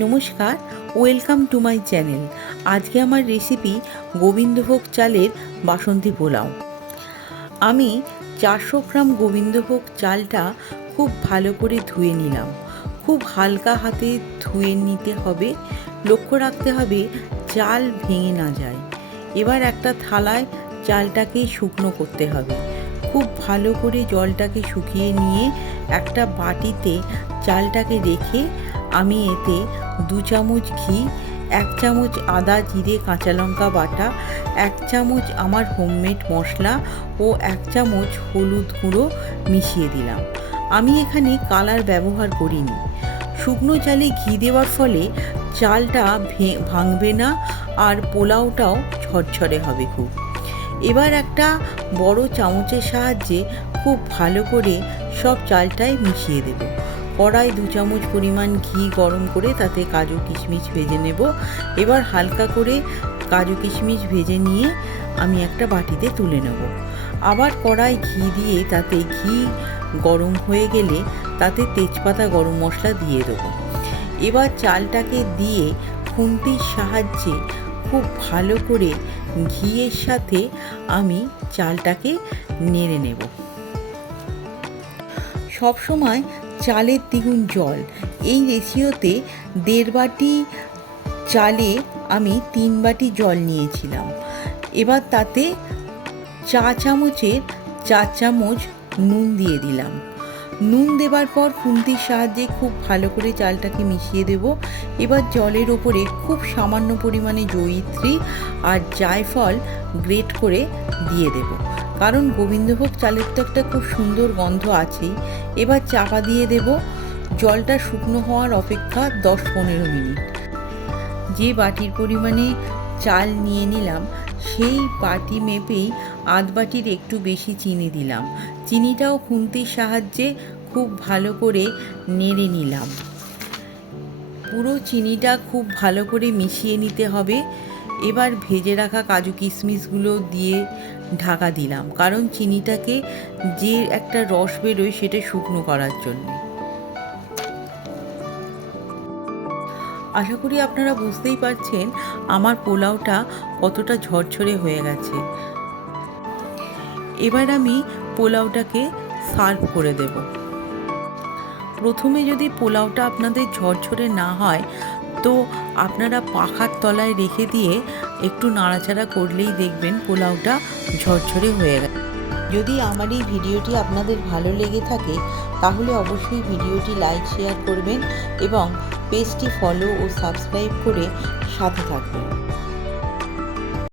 নমস্কার, welcome to my channel. আজকে আমার রেসিপি গোবিন্দভোগ চালের বাসন্তী পোলাও। আমি 400 গ্রাম গোবিন্দভোগ চালটা খুব ভালো করে ধুয়ে নিলাম। খুব হালকা হাতে ধুয়ে নিতে হবে, লক্ষ্য রাখতে হবে চাল ভেঙে না যায়। এবার একটা থালায় চালটাকে শুকনো করতে হবে। খুব ভালো করে জলটাকে শুকিয়ে নিয়ে একটা বাটিতে চালটাকে রেখে আমি এতে 2 চামচ ঘি, 1 চামচ আদা জিরে কাঁচা লঙ্কা বাটা, 1 চামচ আমার হোমমেড মশলা ও 1 চামচ হলুদ গুঁড়ো মিশিয়ে দিলাম। আমি এখানে কালার ব্যবহার করিনি। শুকনো চালে ঘি দেওয়ার ফলে চালটা ভাঙবে না আর পোলাওটাও ঝরঝরে হবে খুব। এবার একটা বড় চামচের সাহায্যে খুব ভালো করে সব চালটাই মিশিয়ে দেব। কড়াই 2 চামচ পরিমাণ ঘি গরম করে তাতে কাজু কিশমিশ ভেজে নেব। এবার হালকা করে কাজু কিশমিশ ভেজে নিয়ে আমি একটা বাটিতে তুলে নেব। আবার কড়াই ঘি দিয়ে তাতে ঘি গরম হয়ে গেলে তাতে তেজপাতা গরম মশলা দিয়ে দেবো। এবার চালটাকে দিয়ে খুন্তির সাহায্যে খুব ভালো করে ঘিয়ের সাথে আমি চালটাকে নেড়ে নেব। সবসময় চালের দ্বিগুণ জল। এই রেশিওতে 1.5 বাটি চালে আমি 3 বাটি জল নিয়েছিলাম। এবার তাতে 4 চামচের 4 চামচ নুন দিয়ে দিলাম। নুন দেবার পর খুন্তির সাহায্যে খুব ভালো করে চালটাকে মিশিয়ে দেব। এবার জলের ওপরে খুব সামান্য পরিমাণে জয়িত্রী আর জায়ফল গ্রেট করে দিয়ে দেব, কারণ গোবিন্দভোগ চালের তো একটা খুব সুন্দর গন্ধ আছেই। এবার চাপা দিয়ে দেব। জলটা শুকনো হওয়ার অপেক্ষা 10-15 মিনিট। যে বাটির পরিমাণে চাল নিয়ে নিলাম সেই বাটি মেপেই 1/2 বাটির একটু বেশি চিনি দিলাম। চিনিটাও খুন্তির সাহায্যে খুব ভালো করে নেড়ে নিলাম। পুরো চিনিটা খুব ভালো করে মিশিয়ে নিতে হবে। এবার ভেজে রাখা কাজু কিশমিশগুলো দিয়ে ঢাকা দিলাম, কারণ চিনিটাকে যে একটা রস বেরোয় সেটা শুকনো করার জন্য। আশা করি আপনারা বুঝতেই পারছেন আমার পোলাওটা কতটা ঝরঝরে হয়ে গেছে। এবার আমি পোলাওটাকে সার্ভ করে দেব। প্রথমে যদি পোলাওটা আপনাদের ঝরঝরে না হয় তো আপনারা পাখার তলায় রেখে দিয়ে একটু নাড়াচাড়া করলেই দেখবেন পোলাওটা ঝরঝরে হয়ে গেছে। যদি আমার এই ভিডিওটি আপনাদের ভালো লেগে থাকে তাহলে অবশ্যই ভিডিওটি লাইক শেয়ার করবেন এবং পেজটি ফলো ও সাবস্ক্রাইব করে সাথে থাকবেন।